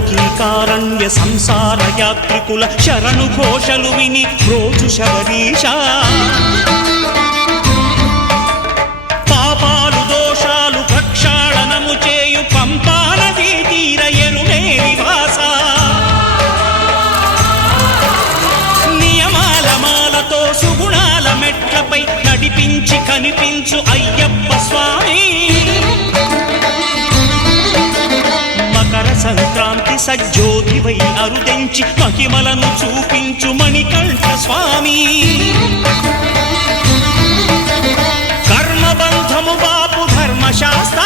కీకారణ్య సంసార యాత్రికుల శరణు ఘోషలు విని రోజు శబరీష పాపాలు దోషాలు ప్రక్షాళనము చేయు పంపా నదీ తీర ఎరుమే నివాస నియమాల మాలతో సుగుణాల మెట్లపై నడిపించి కనిపించు అయ్యప్ప స్వామి సంక్రాంతి సజ్జోతివై అరుదెంచి మహిమలను చూపించు మణికంఠ స్వామి కర్మబంధము బాపు ధర్మశాస్త్ర